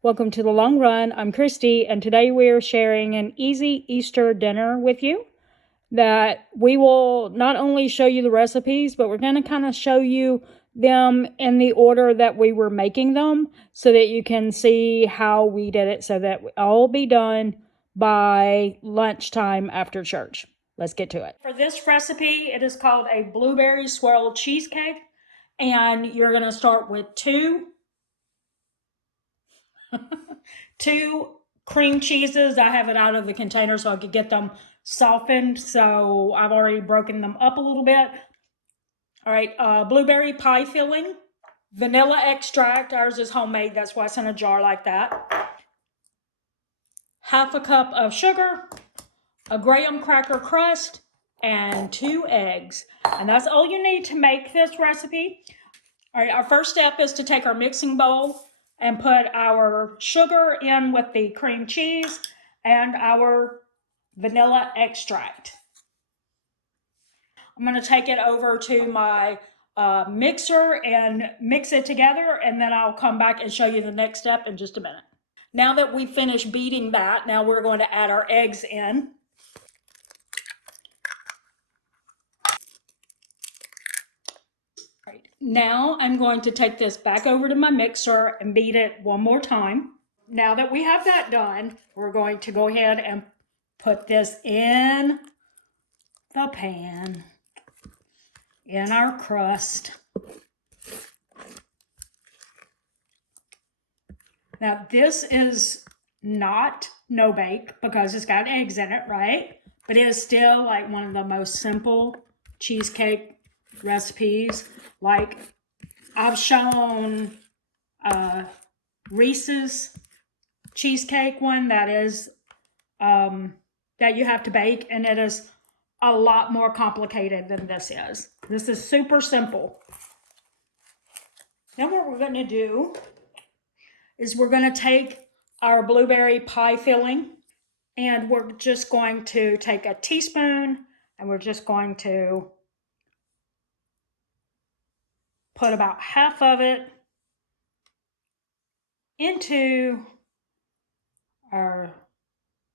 Welcome to The Long Run. I'm Christy, and today we are sharing an easy Easter dinner with you that we will not only show you the recipes, but we're going to kind of show you them in the order that we were making them so that you can see how we did it so that all be done by lunchtime after church. Let's get to it. For this recipe, it is called a blueberry swirl cheesecake, and you're going to start with two cream cheeses. I have it out of the container so I could get them softened. So I've already broken them up a little bit. All right, blueberry pie filling, vanilla extract. Ours is homemade. That's why it's in a jar like that. Half a cup of sugar, a graham cracker crust, and 2 eggs. And that's all you need to make this recipe. All right, our first step is to take our mixing bowl and put our sugar in with the cream cheese and our vanilla extract. I'm going to take it over to my mixer and mix it together, and then I'll come back and show you the next step in just a minute. Now that we've finished beating that, now we're going to add our eggs in. Right. Now I'm going to take this back over to my mixer and beat it one more time. Now that we have that done, we're going to go ahead and put this in the pan, in our crust. Now this is not no bake because it's got eggs in it, right? But it is still like one of the most simple cheesecake recipes. Like I've shown Reese's cheesecake one that is that you have to bake, and it is a lot more complicated than this is. This is super simple. Then what we're going to do is we're going to take our blueberry pie filling, and we're just going to take a teaspoon, and we're just going to put about half of it into our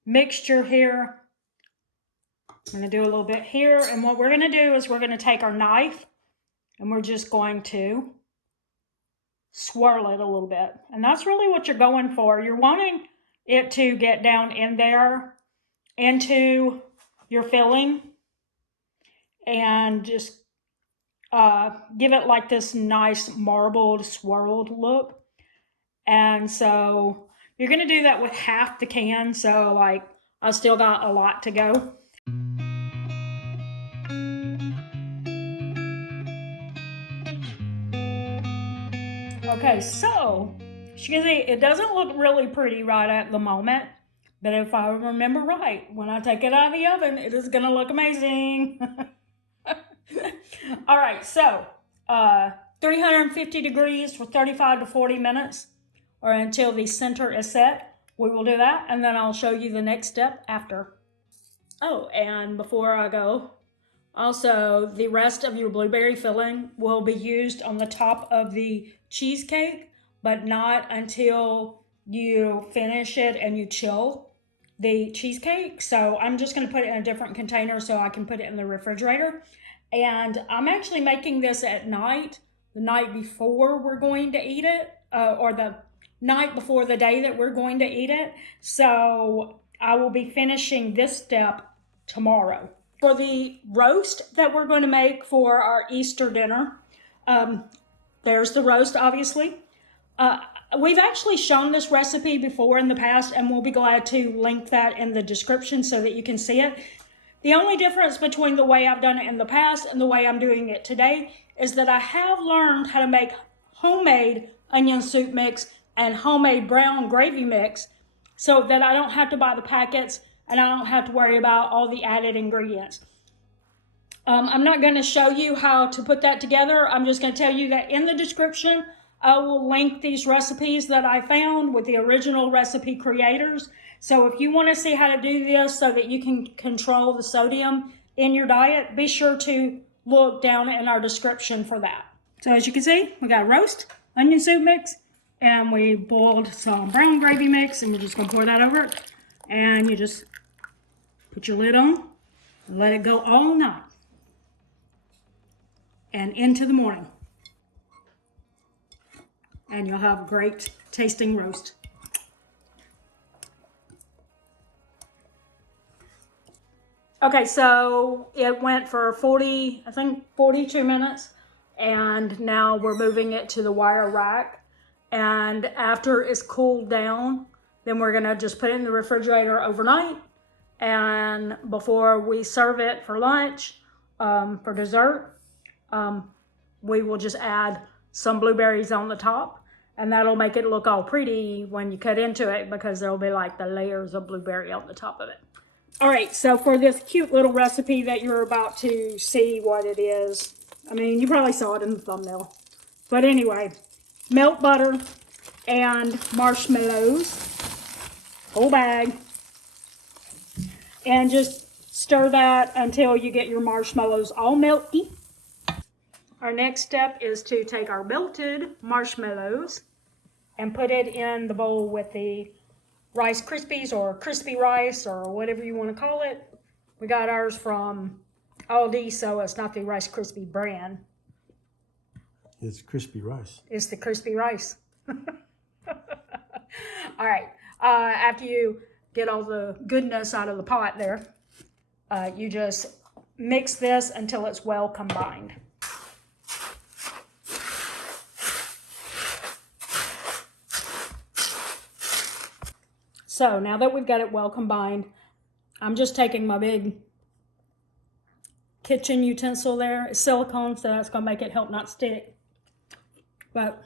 mixture here. I'm going to do a little bit here, and what we're going to do is we're going to take our knife and we're just going to swirl it a little bit. And that's really what you're going for. You're wanting it to get down in there into your filling and just give it like this nice marbled swirled look. And so you're going to do that with half the can, so like I still got a lot to go. Okay, so as you can see, it doesn't look really pretty right at the moment, but if I remember right, when I take it out of the oven, it is going to look amazing. All right, so 350 degrees for 35 to 40 minutes, or until the center is set. We will do that, and then I'll show you the next step after. Oh, and before I go, also the rest of your blueberry filling will be used on the top of the cheesecake, but not until you finish it and you chill the cheesecake. So I'm just going to put it in a different container so I can put it in the refrigerator. And I'm actually making this at night, the night before we're going to eat it, or the night before the day that we're going to eat it. So I will be finishing this step tomorrow. For the roast that we're going to make for our Easter dinner, there's the roast, obviously. We've actually shown this recipe before in the past, and we'll be glad to link that in the description so that you can see it. The only difference between the way I've done it in the past and the way I'm doing it today is that I have learned how to make homemade onion soup mix and homemade brown gravy mix so that I don't have to buy the packets and I don't have to worry about all the added ingredients. I'm not going to show you how to put that together. I'm just going to tell you that in the description, I will link these recipes that I found with the original recipe creators. So if you want to see how to do this so that you can control the sodium in your diet, be sure to look down in our description for that. So as you can see, we got roast, onion soup mix, and we boiled some brown gravy mix, and we're just gonna pour that over it. And you just put your lid on, and let it go all night and into the morning. And you'll have a great tasting roast. Okay, so it went for 42 minutes, and now we're moving it to the wire rack. And after it's cooled down, then we're gonna just put it in the refrigerator overnight. And before we serve it for lunch, for dessert, we will just add some blueberries on the top, and that'll make it look all pretty when you cut into it, because there'll be like the layers of blueberry on the top of it. All right, so for this cute little recipe that you're about to see what it is, I mean, you probably saw it in the thumbnail. But anyway, melt butter and marshmallows, whole bag, and just stir that until you get your marshmallows all melty. Our next step is to take our melted marshmallows and put it in the bowl with the Rice Krispies or crispy rice or whatever you want to call it. We got ours from Aldi, so it's not the Rice Krispie brand. It's crispy rice. It's the crispy rice. All right. After you get all the goodness out of the pot there, you just mix this until it's well combined. So now that we've got it well combined, I'm just taking my big kitchen utensil there. It's silicone, so that's going to make it help not stick. But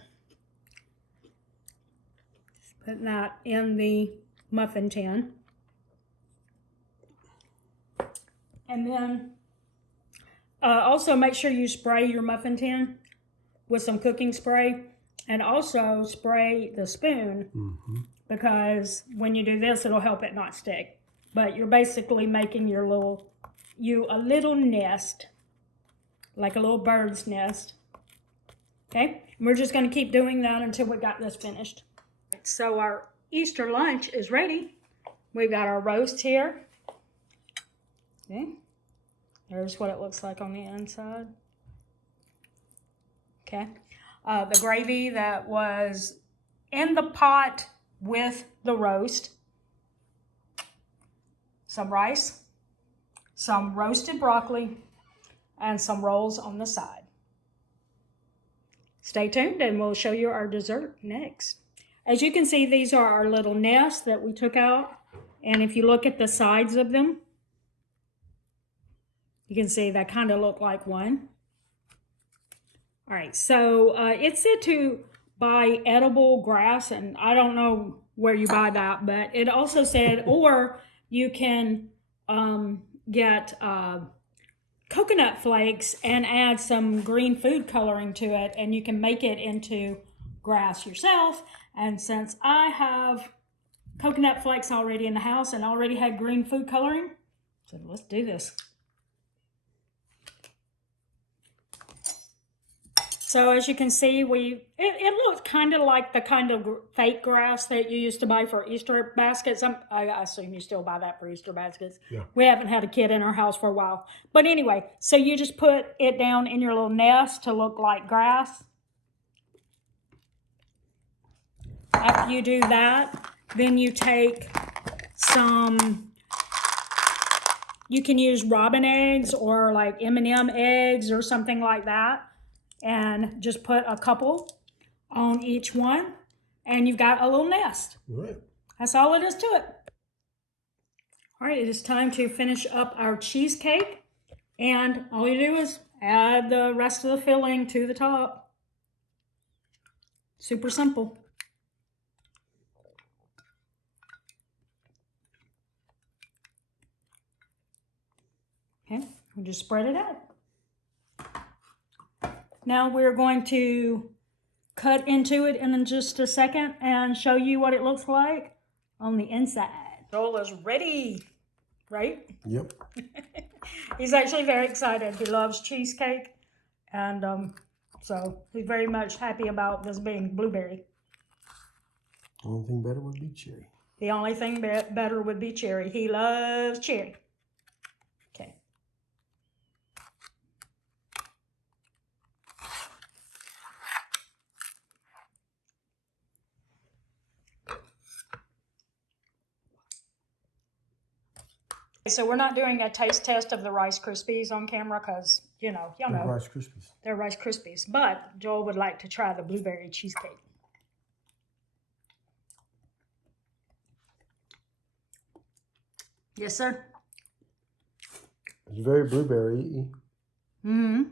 just putting that in the muffin tin. And then also make sure you spray your muffin tin with some cooking spray, and also spray the spoon. Mm-hmm. Because when you do this, it'll help it not stick. But you're basically making a little nest, like a little bird's nest. Okay, and we're just going to keep doing that until we got this finished. So our Easter lunch is ready. We've got our roast here. Okay, there's what it looks like on the inside. Okay, the gravy that was in the pot with the roast, some rice, some roasted broccoli, and some rolls on the side. Stay tuned and we'll show you our dessert next. As you can see, these are our little nests that we took out, and if you look at the sides of them, you can see they kind of look like one. All right, so it's said to buy edible grass, and I don't know where you buy that, but it also said, or you can get coconut flakes and add some green food coloring to it, and you can make it into grass yourself. And since I have coconut flakes already in the house and already had green food coloring, so let's do this. So as you can see, it looks kind of like the kind of fake grass that you used to buy for Easter baskets. I assume you still buy that for Easter baskets. Yeah. We haven't had a kid in our house for a while. But anyway, so you just put it down in your little nest to look like grass. After you do that, then you take some, you can use robin eggs or like M&M eggs or something like that. And just put a couple on each one, and you've got a little nest. Right. That's all it is to it. All right, it is time to finish up our cheesecake, and all you do is add the rest of the filling to the top. Super simple. Okay, we'll just spread it out. Now we're going to cut into it in just a second and show you what it looks like on the inside. Joel is ready, right? Yep. He's actually very excited. He loves cheesecake, and so he's very much happy about this being blueberry. Only thing better would be cherry. The only thing better would be cherry. He loves cherry. Okay. So we're not doing a taste test of the Rice Krispies on camera because, y'all know, Rice Krispies. they're Rice Krispies. But Joel would like to try the blueberry cheesecake. Yes, sir. It's very blueberry-y. Mm-hmm.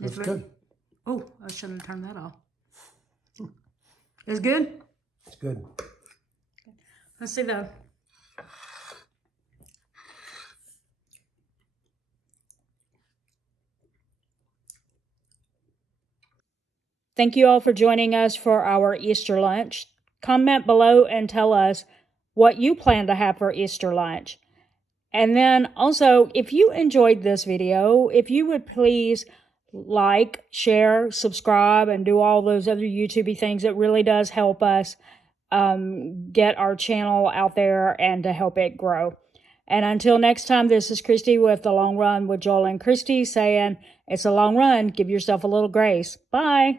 It's good. Oh, I shouldn't have turned that off. It's good? It's good. Let's see the... Thank you all for joining us for our Easter lunch. Comment below and tell us what you plan to have for Easter lunch. And then also, if you enjoyed this video, if you would please like, share, subscribe, and do all those other YouTube things, it really does help us get our channel out there and to help it grow. And until next time, this is Christy with The Long Run with Joel and Christy saying, it's a long run. Give yourself a little grace. Bye.